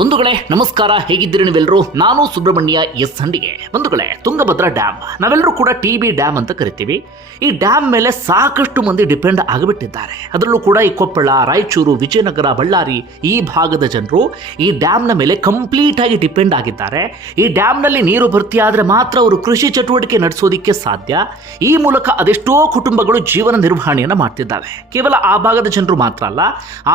ಬಂಧುಗಳೇ, ನಮಸ್ಕಾರ. ಹೇಗಿದ್ದೀರಿ ನೀವೆಲ್ಲರೂ ನಾನು ಸುಬ್ರಹ್ಮಣ್ಯ ಎಸ್ ಹಂಡಿಗೆ. ಬಂಧುಗಳೇ, ತುಂಗಭದ್ರಾ ಡ್ಯಾಮ್ ನಾವೆಲ್ಲರೂ ಕೂಡ ಟಿ ಬಿ ಡ್ಯಾಮ್ ಅಂತ ಕರಿತೀವಿ. ಈ ಡ್ಯಾಮ್ ಮೇಲೆ ಸಾಕಷ್ಟು ಮಂದಿ ಡಿಪೆಂಡ್ ಆಗಿಬಿಟ್ಟಿದ್ದಾರೆ. ಅದರಲ್ಲೂ ಕೂಡ ಈ ಕೊಪ್ಪಳ, ರಾಯಚೂರು, ವಿಜಯನಗರ, ಬಳ್ಳಾರಿ ಈ ಭಾಗದ ಜನರು ಈ ಡ್ಯಾಮ್ನ ಮೇಲೆ ಕಂಪ್ಲೀಟ್ ಆಗಿ ಡಿಪೆಂಡ್ ಆಗಿದ್ದಾರೆ. ಈ ಡ್ಯಾಮ್ನಲ್ಲಿ ನೀರು ಭರ್ತಿ ಆದರೆ ಮಾತ್ರ ಅವರು ಕೃಷಿ ಚಟುವಟಿಕೆ ನಡೆಸೋದಿಕ್ಕೆ ಸಾಧ್ಯ. ಈ ಮೂಲಕ ಅದೆಷ್ಟೋ ಕುಟುಂಬಗಳು ಜೀವನ ನಿರ್ವಹಣೆಯನ್ನು ಮಾಡ್ತಿದ್ದಾವೆ. ಕೇವಲ ಆ ಭಾಗದ ಜನರು ಮಾತ್ರ ಅಲ್ಲ,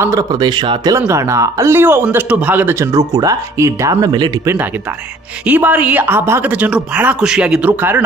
ಆಂಧ್ರ ಪ್ರದೇಶ, ತೆಲಂಗಾಣ, ಅಲ್ಲಿಯೂ ಒಂದಷ್ಟು ಭಾಗದ ಜನರು ಕೂಡ ಈ ಡ್ಯಾಮ್ನ ಮೇಲೆ ಡಿಪೆಂಡ್ ಆಗಿದ್ದಾರೆ. ಈ ಬಾರಿ ಆ ಭಾಗದ ಜನರು ಬಹಳ ಖುಷಿಯಾಗಿದ್ರು. ಕಾರಣ,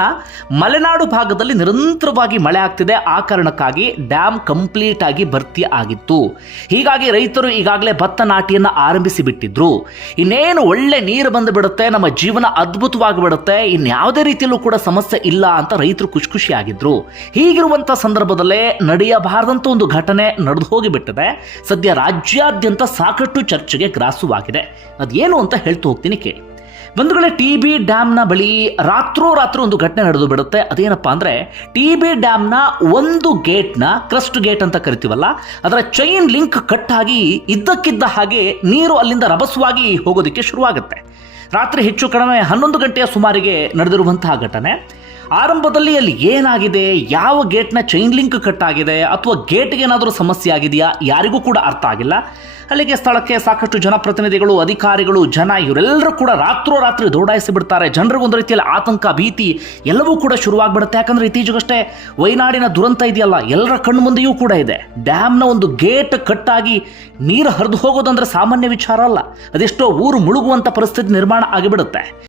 ಮಲೆನಾಡು ಭಾಗದಲ್ಲಿ ನಿರಂತರವಾಗಿ ಮಳೆ ಆಗ್ತಿದೆ. ಆ ಕಾರಣಕ್ಕಾಗಿ ಡ್ಯಾಮ್ ಕಂಪ್ಲೀಟ್ ಆಗಿ ಭರ್ತಿ ಆಗಿತ್ತು. ಹೀಗಾಗಿ ರೈತರು ಈಗಾಗಲೇ ಭತ್ತ ನಾಟಿಯನ್ನು ಆರಂಭಿಸಿ ಬಿಟ್ಟಿದ್ರು. ಇನ್ನೇನು ಒಳ್ಳೆ ನೀರು ಬಂದು ಬಿಡುತ್ತೆ, ನಮ್ಮ ಜೀವನ ಅದ್ಭುತವಾಗಿ ಬಿಡುತ್ತೆ, ಇನ್ಯಾವುದೇ ರೀತಿಯಲ್ಲೂ ಕೂಡ ಸಮಸ್ಯೆ ಇಲ್ಲ ಅಂತ ರೈತರು ಖುಷಿ ಖುಷಿಯಾಗಿದ್ರು. ಹೀಗಿರುವಂತಹ ಸಂದರ್ಭದಲ್ಲೇ ನಡೆಯಬಾರದಂತ ಒಂದು ಘಟನೆ ನಡೆದು ಹೋಗಿಬಿಟ್ಟಿದೆ. ಸದ್ಯ ರಾಜ್ಯಾದ್ಯಂತ ಸಾಕಷ್ಟು ಚರ್ಚೆಗೆ ಗ್ರಾಸವಾಗಿದೆ. ಅದೇನು ಅಂತ ಹೇಳ್ತು ಹೋಗ್ತೀನಿ ಕೇಳಿ. ಬಂಧುಗಳೇ, ಟಿ ಬಿ ಡ್ಯಾಮ್ನ ಬಳಿ ರಾತ್ರೋರಾತ್ರಿ ಒಂದು ಘಟನೆ ನಡೆದು ಬಿಡುತ್ತೆ. ಅದೇನಪ್ಪ ಅಂದರೆ, ಟಿ ಬಿ ಡ್ಯಾಮ್ನ ಒಂದು ಗೇಟ್ನ ಕ್ರಸ್ಟ್ ಗೇಟ್ ಅಂತ ಕರಿತೀವಲ್ಲ, ಅದರ ಚೈನ್ ಲಿಂಕ್ ಕಟ್ ಆಗಿ ಇದ್ದಕ್ಕಿದ್ದ ಹಾಗೆ ನೀರು ಅಲ್ಲಿಂದ ರಭಸವಾಗಿ ಹೋಗೋದಕ್ಕೆ ಶುರುವಾಗುತ್ತೆ. ರಾತ್ರಿ ಹೆಚ್ಚು ಕಡಿಮೆ ಹನ್ನೊಂದು ಗಂಟೆಯ ಸುಮಾರಿಗೆ ನಡೆದಿರುವಂತಹ ಘಟನೆ. ಆರಂಭದಲ್ಲಿ ಅಲ್ಲಿ ಏನಾಗಿದೆ? ಯಾವ ಗೇಟ್ನ ಚೈನ್ ಲಿಂಕ್ ಕಟ್ ಆಗಿದೆ ಅಥವಾ ಗೇಟ್ಗೆ ಏನಾದರೂ ಸಮಸ್ಯೆ ಆಗಿದೆಯಾ? ಯಾರಿಗೂ ಕೂಡ ಅರ್ಥ ಆಗಿಲ್ಲ. ಅಲ್ಲಿಗೆ ಸ್ಥಳಕ್ಕೆ ಸಾಕಷ್ಟು ಜನಪ್ರತಿನಿಧಿಗಳು, ಅಧಿಕಾರಿಗಳು, ಜನ ಇವರೆಲ್ಲರೂ ಕೂಡ ರಾತ್ರೋರಾತ್ರಿ ದೌಡಾಯಿಸಿ ಬಿಡ್ತಾರೆ. ಜನರಿಗೆ ಒಂದು ರೀತಿಯಲ್ಲಿ ಆತಂಕ, ಭೀತಿ ಎಲ್ಲವೂ ಕೂಡ ಶುರುವಾಗ್ಬಿಡುತ್ತೆ. ಯಾಕಂದ್ರೆ ಇತ್ತೀಚೆಗಷ್ಟೇ ವೈನಾಡಿನ ದುರಂತ ಇದೆಯಲ್ಲ, ಎಲ್ಲರ ಕಣ್ಣು ಮುಂದೆಯೂ ಕೂಡ ಇದೆ. ಡ್ಯಾಮ್ನ ಒಂದು ಗೇಟ್ ಕಟ್ಟಾಗಿ ನೀರು ಹರಿದು ಹೋಗೋದಂದ್ರೆ ಸಾಮಾನ್ಯ ವಿಚಾರ ಅಲ್ಲ. ಅದೆಷ್ಟೋ ಊರು ಮುಳುಗುವಂಥ ಪರಿಸ್ಥಿತಿ ನಿರ್ಮಾಣ ಆಗಿಬಿಡುತ್ತೆ.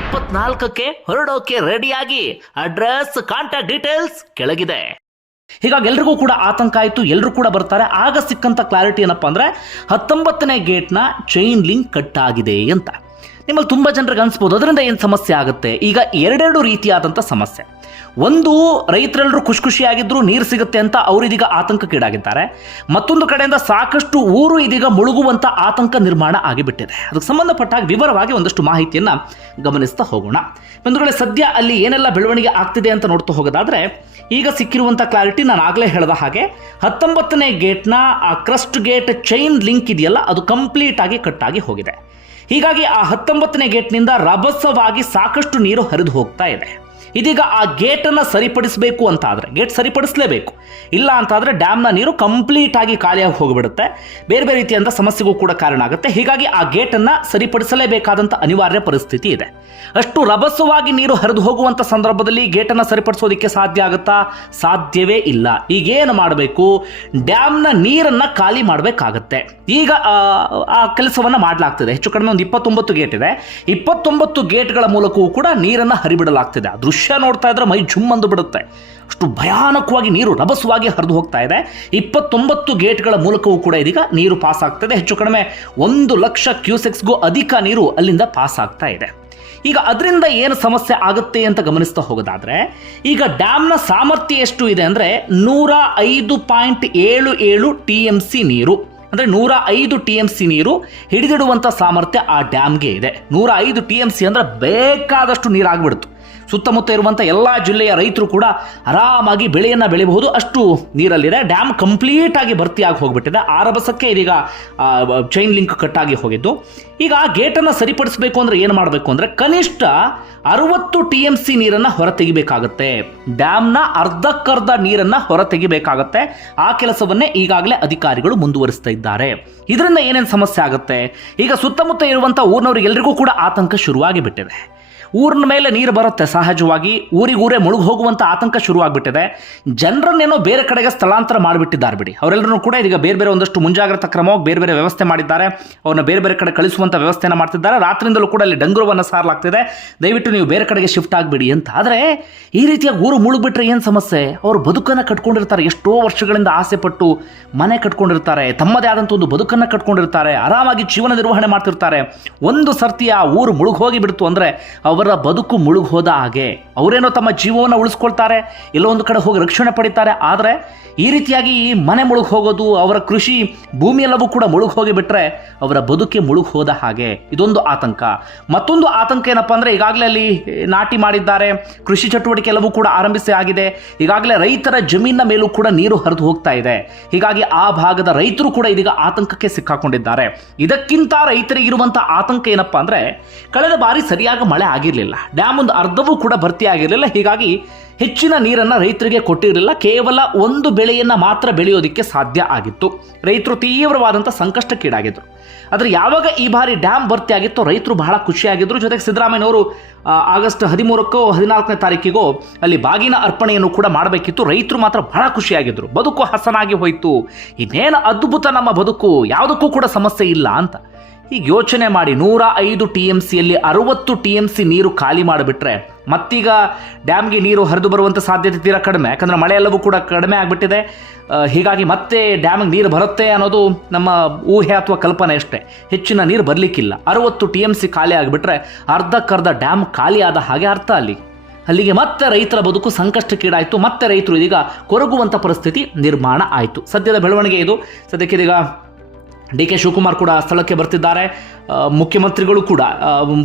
ಇಪ್ಪತ್ನಾಲ್ಕಕ್ಕೆ ಹೊರಡೋಕೆ ರೆಡಿಯಾಗಿ ಅಡ್ರೆಸ್, ಕಾಂಟ್ಯಾಕ್ಟ್ ಡೀಟೇಲ್ಸ್ ಕೆಳಗಿದೆ. ಹೀಗಾಗಿ ಎಲ್ರಿಗೂ ಕೂಡ ಆತಂಕ ಆಯಿತು ಎಲ್ಲರೂ ಕೂಡ ಬರ್ತಾರೆ. ಆಗ ಸಿಕ್ಕಂಥ ಕ್ಲಾರಿಟಿ ಏನಪ್ಪ ಅಂದರೆ ಹತ್ತೊಂಬತ್ತನೇ ಗೇಟ್ನ ಚೈನ್ ಲಿಂಕ್ ಕಟ್ ಆಗಿದೆ ಅಂತ. ನಿಮ್ಮಲ್ಲಿ ತುಂಬ ಜನರಿಗೆ ಅನಿಸ್ಬೋದು. ಅದರಿಂದ ಏನು ಸಮಸ್ಯೆ ಆಗುತ್ತೆ? ಈಗ ಎರಡೆರಡು ರೀತಿಯಾದಂಥ ಸಮಸ್ಯೆ. ಒಂದು, ರೈತರೆಲ್ಲರೂ ಖುಷಿ ಖುಷಿಯಾಗಿದ್ದರೂ ನೀರು ಸಿಗುತ್ತೆ ಅಂತ ಅವರಿದೀಗ ಆತಂಕಕ್ಕೀಡಾಗಿದ್ದಾರೆ ಮತ್ತೊಂದು ಕಡೆಯಿಂದ ಸಾಕಷ್ಟು ಊರು ಇದೀಗ ಮುಳುಗುವಂಥ ಆತಂಕ ನಿರ್ಮಾಣ ಆಗಿಬಿಟ್ಟಿದೆ. ಅದಕ್ಕೆ ಸಂಬಂಧಪಟ್ಟ ಹಾಗೆ ವಿವರವಾಗಿ ಒಂದಷ್ಟು ಮಾಹಿತಿಯನ್ನು ಗಮನಿಸ್ತಾ ಹೋಗೋಣ. ಬಂಧುಗಳೇ, ಸದ್ಯ ಅಲ್ಲಿ ಏನೆಲ್ಲ ಬೆಳವಣಿಗೆ ಆಗ್ತಿದೆ ಅಂತ ನೋಡ್ತಾ ಹೋಗೋದಾದರೆ, ಈಗ ಸಿಕ್ಕಿರುವಂಥ ಕ್ಲಾರಿಟಿ ನಾನು ಆಗಲೇ ಹೇಳಿದ ಹಾಗೆ, ಹತ್ತೊಂಬತ್ತನೇ ಗೇಟ್ನ ಆ ಕ್ರಸ್ಟ್ ಗೇಟ್ ಚೈನ್ ಲಿಂಕ್ ಇದೆಯಲ್ಲ, ಅದು ಕಂಪ್ಲೀಟ್ ಆಗಿ ಕಟ್ ಆಗಿ ಹೋಗಿದೆ. ಹೀಗಾಗಿ ಆ ಹತ್ತೊಂಬತ್ತನೇ ಗೇಟ್ನಿಂದ ರಭಸವಾಗಿ ಸಾಕಷ್ಟು ನೀರು ಹರಿದು ಹೋಗ್ತಾ ಇದೆ. ಇದೀಗ ಆ ಗೇಟನ್ನು ಸರಿಪಡಿಸಬೇಕು ಅಂತ ಆದರೆ ಗೇಟ್ ಸರಿಪಡಿಸಲೇಬೇಕು. ಇಲ್ಲ ಅಂತಾದರೆ ಡ್ಯಾಮ್ನ ನೀರು ಕಂಪ್ಲೀಟ್ ಆಗಿ ಖಾಲಿಯಾಗಿ ಹೋಗಿಬಿಡುತ್ತೆ. ಬೇರೆ ಬೇರೆ ರೀತಿಯಾದ ಸಮಸ್ಯೆಗೂ ಕೂಡ ಕಾರಣ ಆಗುತ್ತೆ. ಹೀಗಾಗಿ ಆ ಗೇಟನ್ನು ಸರಿಪಡಿಸಲೇಬೇಕಾದಂಥ ಅನಿವಾರ್ಯ ಪರಿಸ್ಥಿತಿ ಇದೆ. ಅಷ್ಟು ರಭಸವಾಗಿ ನೀರು ಹರಿದು ಹೋಗುವಂಥ ಸಂದರ್ಭದಲ್ಲಿ ಗೇಟನ್ನು ಸರಿಪಡಿಸೋದಕ್ಕೆ ಸಾಧ್ಯ ಆಗುತ್ತಾ? ಸಾಧ್ಯವೇ ಇಲ್ಲ. ಈಗೇನು ಮಾಡಬೇಕು? ಡ್ಯಾಮ್ನ ನೀರನ್ನು ಖಾಲಿ ಮಾಡಬೇಕಾಗತ್ತೆ. ಈಗ ಆ, ಕೆಲಸವನ್ನು ಮಾಡಲಾಗ್ತಿದೆ. ಹೆಚ್ಚು ಕಡಿಮೆ ಒಂದು ಇಪ್ಪತ್ತೊಂಬತ್ತು ಗೇಟ್ ಇದೆ. ಇಪ್ಪತ್ತೊಂಬತ್ತು ಗೇಟ್ಗಳ ಮೂಲಕವೂ ಕೂಡ ನೀರನ್ನು ಹರಿಬಿಡಲಾಗ್ತಿದೆ. ಆ ದೃಶ್ಯ ನೋಡ್ತಾ ಇದ್ರೆ ಮೈ ಜುಮ್ಮಂದು ಬಿಡುತ್ತೆ. ಅಷ್ಟು ಭಯಾನಕವಾಗಿ ನೀರು ರಭಸವಾಗಿ ಹರಿದು ಹೋಗ್ತಾ ಇದೆ. ಇಪ್ಪತ್ತೊಂಬತ್ತು ಗೇಟ್ಗಳ ಮೂಲಕವೂ ಕೂಡ ಇದೀಗ ನೀರು ಪಾಸ್ ಆಗ್ತದೆ. ಹೆಚ್ಚು ಕಡಿಮೆ ಒಂದು ಲಕ್ಷ ಕ್ಯೂಸೆಕ್ಸ್ಗೂ ಅಧಿಕ ನೀರು ಅಲ್ಲಿಂದ ಪಾಸ್ ಆಗ್ತಾ ಇದೆ. ಈಗ ಅದರಿಂದ ಏನು ಸಮಸ್ಯೆ ಆಗುತ್ತೆ ಅಂತ ಗಮನಿಸ್ತಾ ಹೋಗೋದಾದ್ರೆ, ಈಗ ಡ್ಯಾಮ್ನ ಸಾಮರ್ಥ್ಯ ಎಷ್ಟು ಇದೆ ಅಂದರೆ ನೂರ ಐದು ಪಾಯಿಂಟ್ ಏಳು ಏಳು ಟಿ ಎಂ ಸಿ ನೀರು. ಅಂದರೆ ನೂರ ಐದು ಟಿ ಎಂ ಸಿ ನೀರು ಹಿಡಿದಿಡುವಂಥ ಸಾಮರ್ಥ್ಯ ಆ ಡ್ಯಾಮ್ಗೆ ಇದೆ. ನೂರ ಐದು ಟಿ ಎಂ ಸಿ ಅಂದರೆ ಬೇಕಾದಷ್ಟು ನೀರಾಗ್ಬಿಡ್ತು ಸುತ್ತಮುತ್ತ ಇರುವಂಥ ಎಲ್ಲ ಜಿಲ್ಲೆಯ ರೈತರು ಕೂಡ ಆರಾಮಾಗಿ ಬೆಳೆಯನ್ನು ಬೆಳೆಯಬಹುದು ಅಷ್ಟು ನೀರಲ್ಲಿದೆ. ಡ್ಯಾಮ್ ಕಂಪ್ಲೀಟ್ ಆಗಿ ಭರ್ತಿಯಾಗಿ ಹೋಗಿಬಿಟ್ಟಿದೆ. ರಭಸಕ್ಕೆ ಇದೀಗ ಚೈನ್ ಲಿಂಕ್ ಕಟ್ಟಾಗಿ ಹೋಗಿದ್ದು. ಈಗ ಗೇಟನ್ನು ಸರಿಪಡಿಸಬೇಕು ಅಂದರೆ ಏನು ಮಾಡಬೇಕು ಅಂದರೆ ಕನಿಷ್ಠ ಅರುವತ್ತು ಟಿ ಎಂ ಸಿ ನೀರನ್ನು ಹೊರ ತೆಗಿಬೇಕಾಗತ್ತೆ ಡ್ಯಾಮ್ನ ಅರ್ಧಕ್ಕರ್ಧ ನೀರನ್ನು ಹೊರತೆಗಿಬೇಕಾಗತ್ತೆ. ಆ ಕೆಲಸವನ್ನೇ ಈಗಾಗಲೇ ಅಧಿಕಾರಿಗಳು ಮುಂದುವರಿಸ್ತಾ ಇದ್ದಾರೆ. ಇದರಿಂದ ಏನೇನು ಸಮಸ್ಯೆ ಆಗುತ್ತೆ? ಈಗ ಸುತ್ತಮುತ್ತ ಇರುವಂಥ ಊರಿನವರಿಗೆಲ್ಲರಿಗೂ ಕೂಡ ಆತಂಕ ಶುರುವಾಗಿ ಬಿಟ್ಟಿದೆ. ಊರಿನ ಮೇಲೆ ನೀರು ಬರುತ್ತೆ ಸಹಜವಾಗಿ. ಊರಿಗೂರೇ ಮುಳುಗಿ ಹೋಗುವಂಥ ಆತಂಕ ಶುರುವಾಗ್ಬಿಟ್ಟಿದೆ. ಜನರನ್ನೇನೋ ಬೇರೆ ಕಡೆಗೆ ಸ್ಥಳಾಂತರ ಮಾಡಿಬಿಟ್ಟಿದ್ದಾರೆ ಬಿಡಿ. ಅವರೆಲ್ಲರೂ ಕೂಡ ಇದೀಗ ಬೇರೆ ಬೇರೆ ಒಂದಷ್ಟು ಮುಂಜಾಗ್ರತಾ ಕ್ರಮವಾಗಿ ಬೇರೆ ಬೇರೆ ವ್ಯವಸ್ಥೆ ಮಾಡಿದ್ದಾರೆ. ಅವ್ರನ್ನ ಬೇರೆ ಬೇರೆ ಕಡೆ ಕಳಿಸುವಂಥ ವ್ಯವಸ್ಥೆಯನ್ನು ಮಾಡ್ತಿದ್ದಾರೆ. ರಾತ್ರಿಯಿಂದಲೂ ಕೂಡ ಅಲ್ಲಿ ಡಂಗುರವನ್ನು ಸಾರಲಾಗ್ತಿದೆ. ದಯವಿಟ್ಟು ನೀವು ಬೇರೆ ಕಡೆಗೆ ಶಿಫ್ಟ್ ಆಗಿಬಿಡಿ ಅಂತ ಆದರೆ ಈ ರೀತಿಯಾಗಿ ಊರು ಮುಳುಗ್ಬಿಟ್ರೆ ಏನು ಸಮಸ್ಯೆ? ಅವರು ಬದುಕನ್ನು ಕಟ್ಕೊಂಡಿರ್ತಾರೆ. ಎಷ್ಟೋ ವರ್ಷಗಳಿಂದ ಆಸೆ ಪಟ್ಟು ಮನೆ ಕಟ್ಕೊಂಡಿರ್ತಾರೆ. ತಮ್ಮದೇ ಆದಂಥ ಒಂದು ಬದುಕನ್ನು ಕಟ್ಕೊಂಡಿರ್ತಾರೆ. ಆರಾಮಾಗಿ ಜೀವನ ನಿರ್ವಹಣೆ ಮಾಡ್ತಿರ್ತಾರೆ. ಒಂದು ಸರ್ತಿ ಆ ಊರು ಮುಳುಗ್ ಹೋಗಿ ಬಿಡ್ತು ಅಂದರೆ ಅವರ ಬದುಕು ಮುಳುಗೋದ ಹಾಗೆ. ಅವರೇನೋ ತಮ್ಮ ಜೀವವನ್ನು ಉಳಿಸ್ಕೊಳ್ತಾರೆ, ಎಲ್ಲೋ ಒಂದು ಕಡೆ ಹೋಗಿ ರಕ್ಷಣೆ ಪಡಿತಾರೆ. ಆದರೆ ಈ ರೀತಿಯಾಗಿ ಮನೆ ಮುಳುಗ್ ಹೋಗೋದು, ಅವರ ಕೃಷಿ ಭೂಮಿ ಎಲ್ಲವೂ ಕೂಡ ಮುಳುಗ್ ಹೋಗಿ ಬಿಟ್ರೆ ಅವರ ಬದುಕೆ ಮುಳುಗ್ ಹೋದ ಹಾಗೆ. ಇದೊಂದು ಆತಂಕ. ಮತ್ತೊಂದು ಆತಂಕ ಏನಪ್ಪ ಅಂದರೆ ಈಗಾಗಲೇ ಅಲ್ಲಿ ನಾಟಿ ಮಾಡಿದ್ದಾರೆ, ಕೃಷಿ ಚಟುವಟಿಕೆ ಎಲ್ಲವೂ ಕೂಡ ಆರಂಭಿಸಿ ಆಗಿದೆ. ಈಗಾಗಲೇ ರೈತರ ಜಮೀನಿನ ಮೇಲೂ ಕೂಡ ನೀರು ಹರಿದು ಹೋಗ್ತಾ ಇದೆ. ಹೀಗಾಗಿ ಆ ಭಾಗದ ರೈತರು ಕೂಡ ಇದೀಗ ಆತಂಕಕ್ಕೆ ಸಿಕ್ಕಾಕೊಂಡಿದ್ದಾರೆ. ಇದಕ್ಕಿಂತ ರೈತರಿಗೆ ಇರುವಂಥ ಆತಂಕ ಏನಪ್ಪಾ ಅಂದರೆ, ಕಳೆದ ಬಾರಿ ಸರಿಯಾಗಿ ಮಳೆ ಆಗಿರಲಿಲ್ಲ. ಡ್ಯಾಮ್ ಒಂದು ಅರ್ಧವೂ ಕೂಡ ಭರ್ತಿ ಆಗಿರಲಿಲ್ಲ. ಹೀಗಾಗಿ ಹೆಚ್ಚಿನ ನೀರನ್ನು ರೈತರಿಗೆ ಕೊಟ್ಟಿರಲಿಲ್ಲ. ಕೇವಲ ಒಂದು ಬೆಳೆಯನ್ನು ಮಾತ್ರ ಬೆಳೆಯೋದಕ್ಕೆ ಸಾಧ್ಯ ಆಗಿತ್ತು. ರೈತರು ತೀವ್ರವಾದಂಥ ಸಂಕಷ್ಟಕ್ಕೀಡಾಗಿದ್ದರು ಆದರೆ ಯಾವಾಗ ಈ ಬಾರಿ ಡ್ಯಾಮ್ ಭರ್ತಿ ಆಗಿತ್ತು ರೈತರು ಬಹಳ ಖುಷಿಯಾಗಿದ್ದರು ಜೊತೆಗೆ ಸಿದ್ದರಾಮಯ್ಯನವರು ಆಗಸ್ಟ್ ಹದಿಮೂರಕ್ಕೋ ಹದಿನಾಲ್ಕನೇ ತಾರೀಕಿಗೋ ಅಲ್ಲಿ ಬಾಗಿನ ಅರ್ಪಣೆಯನ್ನು ಕೂಡ ಮಾಡಬೇಕಿತ್ತು. ರೈತರು ಮಾತ್ರ ಬಹಳ ಖುಷಿಯಾಗಿದ್ದರು ಬದುಕು ಹಸನಾಗಿ ಹೋಯಿತು. ಇನ್ನೇನು ಅದ್ಭುತ ನಮ್ಮ ಬದುಕು? ಯಾವುದಕ್ಕೂ ಕೂಡ ಸಮಸ್ಯೆ ಇಲ್ಲ ಅಂತ. ಈಗ ಯೋಚನೆ ಮಾಡಿ ನೂರ ಐದು ಟಿ ಎಂ ಸಿಯಲ್ಲಿ ಅರವತ್ತು ಟಿ ಎಂ ಸಿ ನೀರು ಖಾಲಿ ಮಾಡಿಬಿಟ್ರೆ ಮತ್ತೀಗ ಡ್ಯಾಮ್ಗೆ ನೀರು ಹರಿದು ಬರುವಂಥ ಸಾಧ್ಯತೆ ತೀರಾ ಕಡಿಮೆ. ಯಾಕಂದರೆ ಮಳೆ ಎಲ್ಲವೂ ಕೂಡ ಕಡಿಮೆ ಆಗಿಬಿಟ್ಟಿದೆ. ಹೀಗಾಗಿ ಮತ್ತೆ ಡ್ಯಾಮ್ಗೆ ನೀರು ಬರುತ್ತೆ ಅನ್ನೋದು ನಮ್ಮ ಊಹೆ ಅಥವಾ ಕಲ್ಪನೆ ಅಷ್ಟೇ. ಹೆಚ್ಚಿನ ನೀರು ಬರಲಿಕ್ಕಿಲ್ಲ. ಅರವತ್ತು ಟಿ ಎಂ ಸಿ ಖಾಲಿ ಆಗಿಬಿಟ್ರೆ ಅರ್ಧಕ್ಕರ್ಧ ಡ್ಯಾಮ್ ಖಾಲಿ ಆದ ಹಾಗೆ ಅರ್ಥ ಅಲ್ಲಿ. ಅಲ್ಲಿಗೆ ಮತ್ತೆ ರೈತರ ಬದುಕು ಸಂಕಷ್ಟಕ್ಕೀಡಾಯಿತು. ಮತ್ತೆ ರೈತರು ಇದೀಗ ಕೊರಗುವಂಥ ಪರಿಸ್ಥಿತಿ ನಿರ್ಮಾಣ ಆಯಿತು. ಸದ್ಯದ ಬೆಳವಣಿಗೆ ಇದು. ಸದ್ಯಕ್ಕೆ ಇದೀಗ ಡಿ ಕೆ ಶಿವಕುಮಾರ್ ಕೂಡ ಸ್ಥಳಕ್ಕೆ ಬರ್ತಿದ್ದಾರೆ. ಮುಖ್ಯಮಂತ್ರಿಗಳು ಕೂಡ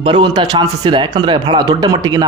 ಬರುವಂಥ ಚಾನ್ಸಸ್ ಇದೆ. ಯಾಕಂದರೆ ಬಹಳ ದೊಡ್ಡ ಮಟ್ಟಿಗಿನ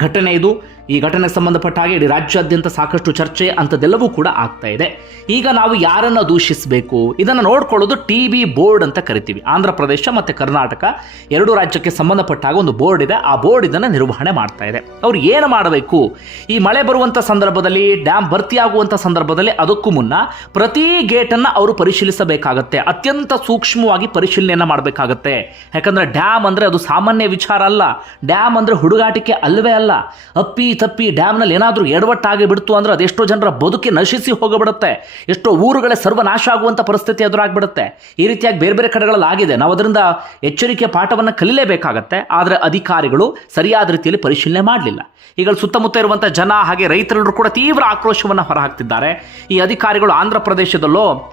ಘಟನೆ ಇದು. ಈ ಘಟನೆಗೆ ಸಂಬಂಧಪಟ್ಟ ಹಾಗೆ ಇಡೀ ರಾಜ್ಯಾದ್ಯಂತ ಸಾಕಷ್ಟು ಚರ್ಚೆ ಅಂಥದ್ದೆಲ್ಲವೂ ಕೂಡ ಆಗ್ತಾ ಇದೆ. ಈಗ ನಾವು ಯಾರನ್ನು ದೂಷಿಸಬೇಕು? ಇದನ್ನು ನೋಡ್ಕೊಳ್ಳೋದು ಟಿ ಬಿ ಬೋರ್ಡ್ ಅಂತ ಕರಿತೀವಿ. ಆಂಧ್ರ ಪ್ರದೇಶ ಮತ್ತು ಕರ್ನಾಟಕ ಎರಡು ರಾಜ್ಯಕ್ಕೆ ಸಂಬಂಧಪಟ್ಟಾಗ ಒಂದು ಬೋರ್ಡ್ ಇದೆ. ಆ ಬೋರ್ಡ್ ಇದನ್ನು ನಿರ್ವಹಣೆ ಮಾಡ್ತಾ ಇದೆ. ಅವ್ರು ಏನು ಮಾಡಬೇಕು? ಈ ಮಳೆ ಬರುವಂಥ ಸಂದರ್ಭದಲ್ಲಿ, ಡ್ಯಾಮ್ ಭರ್ತಿಯಾಗುವಂಥ ಸಂದರ್ಭದಲ್ಲಿ ಅದಕ್ಕೂ ಮುನ್ನ ಪ್ರತಿ ಗೇಟನ್ನು ಅವರು ಪರಿಶೀಲಿಸಬೇಕಾಗತ್ತೆ. ಅತ್ಯಂತ ಸೂಕ್ಷ್ಮವಾಗಿ ಪರಿಶೀಲನೆಯನ್ನು ಮಾಡಬೇಕಾಗತ್ತೆ. ಯಾಕಂದರೆ ಡ್ಯಾಮ್ ಅಂದರೆ ಅದು ಸಾಮಾನ್ಯ ವಿಚಾರ ಅಲ್ಲ. ಡ್ಯಾಮ್ ಅಂದರೆ ಹುಡುಗಾಟಿಕೆ ಅಲ್ಲ? ಅಪ್ಪಿ ತಪ್ಪಿ ಡ್ಯಾಮ್ನಲ್ಲಿ ಏನಾದರೂ ಎಡವಟ್ಟಾಗಿ ಬಿಡ್ತು ಅಂದ್ರೆ ಅದೆಷ್ಟೋ ಜನರ ಬದುಕಿ ನಶಿಸಿ ಹೋಗಿಬಿಡುತ್ತೆ. ಎಷ್ಟೋ ಊರುಗಳೇ ಸರ್ವನಾಶ ಆಗುವಂಥ ಪರಿಸ್ಥಿತಿ ಎದುರಾಗ್ಬಿಡುತ್ತೆ. ಈ ರೀತಿಯಾಗಿ ಬೇರೆ ಬೇರೆ ಕಡೆಗಳಲ್ಲಿ ಆಗಿದೆ. ನಾವು ಅದರಿಂದ ಎಚ್ಚರಿಕೆ ಪಾಠವನ್ನು ಕಲಿಲೇಬೇಕಾಗತ್ತೆ ಆದರೆ ಅಧಿಕಾರಿಗಳು ಸರಿಯಾದ ರೀತಿಯಲ್ಲಿ ಪರಿಶೀಲನೆ ಮಾಡಲಿಲ್ಲ. ಈಗ ಸುತ್ತಮುತ್ತ ಇರುವಂಥ ಜನ ಹಾಗೆ ರೈತರೆಲ್ಲರೂ ಕೂಡ ತೀವ್ರ ಆಕ್ರೋಶವನ್ನು ಹೊರಹಾಕ್ತಿದ್ದಾರೆ. ಈ ಅಧಿಕಾರಿಗಳು ಆಂಧ್ರ ಪ್ರದೇಶದಲ್ಲೋ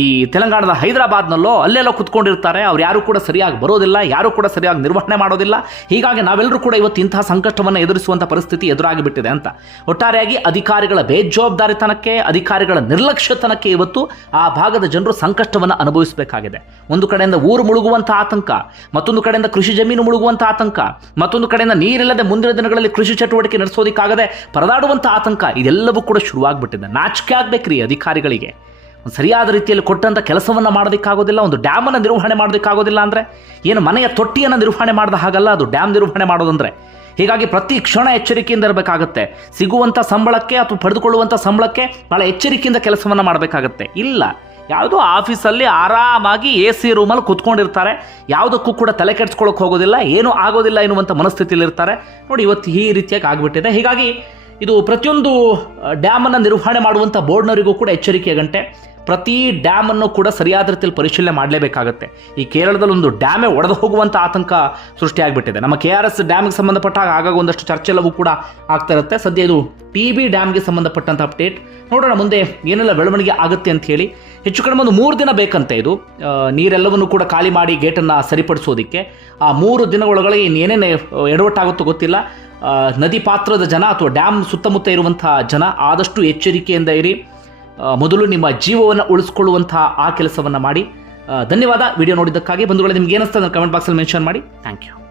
ಈ ತೆಲಂಗಾಣದ ಹೈದರಾಬಾದ್ನಲ್ಲೋ ಅಲ್ಲೆಲ್ಲೋ ಕುತ್ಕೊಂಡಿರ್ತಾರೆ. ಅವ್ರು ಯಾರು ಕೂಡ ಸರಿಯಾಗಿ ಬರೋದಿಲ್ಲ, ಯಾರೂ ಕೂಡ ಸರಿಯಾಗಿ ನಿರ್ವಹಣೆ ಮಾಡೋದಿಲ್ಲ. ಹೀಗಾಗಿ ನಾವೆಲ್ಲರೂ ಕೂಡ ಇವತ್ತು ಇಂತಹ ಸಂಕಷ್ಟವನ್ನು ಎದುರಿಸುವಂಥ ಪರಿಸ್ಥಿತಿ ಎದುರಾಗಿಬಿಟ್ಟಿದೆ ಅಂತ. ಒಟ್ಟಾರೆಯಾಗಿ ಅಧಿಕಾರಿಗಳ ಬೇಜವಾಬ್ದಾರಿತನಕ್ಕೆ, ಅಧಿಕಾರಿಗಳ ನಿರ್ಲಕ್ಷ್ಯತನಕ್ಕೆ ಇವತ್ತು ಆ ಭಾಗದ ಜನರು ಸಂಕಷ್ಟವನ್ನು ಅನುಭವಿಸಬೇಕಾಗಿದೆ. ಒಂದು ಕಡೆಯಿಂದ ಊರು ಮುಳುಗುವಂಥ ಆತಂಕ, ಮತ್ತೊಂದು ಕಡೆಯಿಂದ ಕೃಷಿ ಜಮೀನು ಮುಳುಗುವಂಥ ಆತಂಕ, ಮತ್ತೊಂದು ಕಡೆಯಿಂದ ನೀರಿಲ್ಲದೆ ಮುಂದಿನ ದಿನಗಳಲ್ಲಿ ಕೃಷಿ ಚಟುವಟಿಕೆ ನಡೆಸೋದಕ್ಕಾಗದೆ ಪರದಾಡುವಂಥ ಆತಂಕ, ಇದೆಲ್ಲವೂ ಕೂಡ ಶುರುವಾಗ್ಬಿಟ್ಟಿದೆ. ನಾಚಿಕೆ ಆಗ್ಬೇಕ್ರಿ ಅಧಿಕಾರಿಗಳಿಗೆ. ಸರಿಯಾದ ರೀತಿಯಲ್ಲಿ ಕೊಟ್ಟಂಥ ಕೆಲಸವನ್ನು ಮಾಡೋದಕ್ಕಾಗೋದಿಲ್ಲ, ಒಂದು ಡ್ಯಾಮನ್ನು ನಿರ್ವಹಣೆ ಮಾಡೋದಕ್ಕಾಗೋದಿಲ್ಲ ಅಂದರೆ ಏನು ಮನೆಯ ತೊಟ್ಟಿಯನ್ನು ನಿರ್ವಹಣೆ ಮಾಡಿದ ಹಾಗಲ್ಲ, ಅದು ಡ್ಯಾಮ್ ನಿರ್ವಹಣೆ ಮಾಡೋದಂದರೆ. ಹೀಗಾಗಿ ಪ್ರತಿ ಕ್ಷಣ ಎಚ್ಚರಿಕೆಯಿಂದ ಇರಬೇಕಾಗತ್ತೆ. ಸಿಗುವಂಥ ಸಂಬಳಕ್ಕೆ ಅಥವಾ ಪಡೆದುಕೊಳ್ಳುವಂಥ ಸಂಬಳಕ್ಕೆ ಭಾಳ ಎಚ್ಚರಿಕೆಯಿಂದ ಕೆಲಸವನ್ನು ಮಾಡಬೇಕಾಗತ್ತೆ. ಇಲ್ಲ, ಯಾವುದೋ ಆಫೀಸಲ್ಲಿ ಆರಾಮಾಗಿ ಎ ಸಿ ರೂಮಲ್ಲಿ ಕೂತ್ಕೊಂಡಿರ್ತಾರೆ. ಯಾವುದಕ್ಕೂ ಕೂಡ ತಲೆ ಕೆಡ್ಸ್ಕೊಳ್ಳೋಕೆ ಹೋಗೋದಿಲ್ಲ, ಏನೂ ಆಗೋದಿಲ್ಲ ಎನ್ನುವಂಥ ಮನಸ್ಥಿತಿಯಲ್ಲಿ ಇರ್ತಾರೆ. ನೋಡಿ, ಇವತ್ತು ಈ ರೀತಿಯಾಗಿ ಆಗಿಬಿಟ್ಟಿದೆ. ಹೀಗಾಗಿ ಇದು ಪ್ರತಿಯೊಂದು ಡ್ಯಾಮನ್ನು ನಿರ್ವಹಣೆ ಮಾಡುವಂಥ ಬೋರ್ಡ್ನವರಿಗೂ ಕೂಡ ಎಚ್ಚರಿಕೆಯ ಗಂಟೆ. ಪ್ರತಿ ಡ್ಯಾಮನ್ನು ಕೂಡ ಸರಿಯಾದ ರೀತಿಯಲ್ಲಿ ಪರಿಶೀಲನೆ ಮಾಡಲೇಬೇಕಾಗುತ್ತೆ. ಈ ಕೇರಳದಲ್ಲಿ ಒಂದು ಡ್ಯಾಮೇ ಒಡೆದು ಹೋಗುವಂಥ ಆತಂಕ ಸೃಷ್ಟಿಯಾಗಿಬಿಟ್ಟಿದೆ. ನಮ್ಮ ಕೆ ಆರ್ ಎಸ್ ಡ್ಯಾಮ್ಗೆ ಸಂಬಂಧಪಟ್ಟ ಆಗಾಗ ಒಂದಷ್ಟು ಚರ್ಚೆ ಎಲ್ಲವೂ ಕೂಡ ಆಗ್ತಾ ಇರುತ್ತೆ. ಸದ್ಯ ಇದು ಟಿ ಬಿ ಡ್ಯಾಮ್ಗೆ ಸಂಬಂಧಪಟ್ಟಂಥ ಅಪ್ಡೇಟ್ ನೋಡೋಣ ಮುಂದೆ ಏನೆಲ್ಲ ಬೆಳವಣಿಗೆ ಆಗುತ್ತೆ ಅಂತ ಹೇಳಿ. ಹೆಚ್ಚು ಕಡಿಮೆ ಒಂದು ಮೂರು ದಿನ ಬೇಕಂತೆ ಇದು. ನೀರೆಲ್ಲವನ್ನು ಕೂಡ ಖಾಲಿ ಮಾಡಿ ಗೇಟನ್ನು ಸರಿಪಡಿಸೋದಕ್ಕೆ. ಆ ಮೂರು ದಿನಗಳೊಳಗೆ ಇನ್ನೇನೇನು ಎಡವಟ್ಟಾಗುತ್ತೋ ಗೊತ್ತಿಲ್ಲ. ನದಿ ಪಾತ್ರದ ಜನ ಅಥವಾ ಡ್ಯಾಮ್ ಸುತ್ತಮುತ್ತ ಇರುವಂಥ ಜನ ಆದಷ್ಟು ಎಚ್ಚರಿಕೆಯಿಂದ ಇರಿ. ಮೊದಲು ನಿಮ್ಮ ಜೀವವನ್ನು ಉಳಿಸ್ಕೊಳ್ಳುವಂತಹ ಆ ಕೆಲಸವನ್ನು ಮಾಡಿ. ಧನ್ಯವಾದ. ವಿಡಿಯೋ ನೋಡಿದ್ದಕ್ಕಾಗಿ ಬಂಧುಗಳೇ, ನಿಮ್ಗೆ ಏನಿಸ್ತದೆ ಕಮೆಂಟ್ ಬಾಕ್ಸಲ್ಲಿ ಮೆನ್ಷನ್ ಮಾಡಿ. Thank you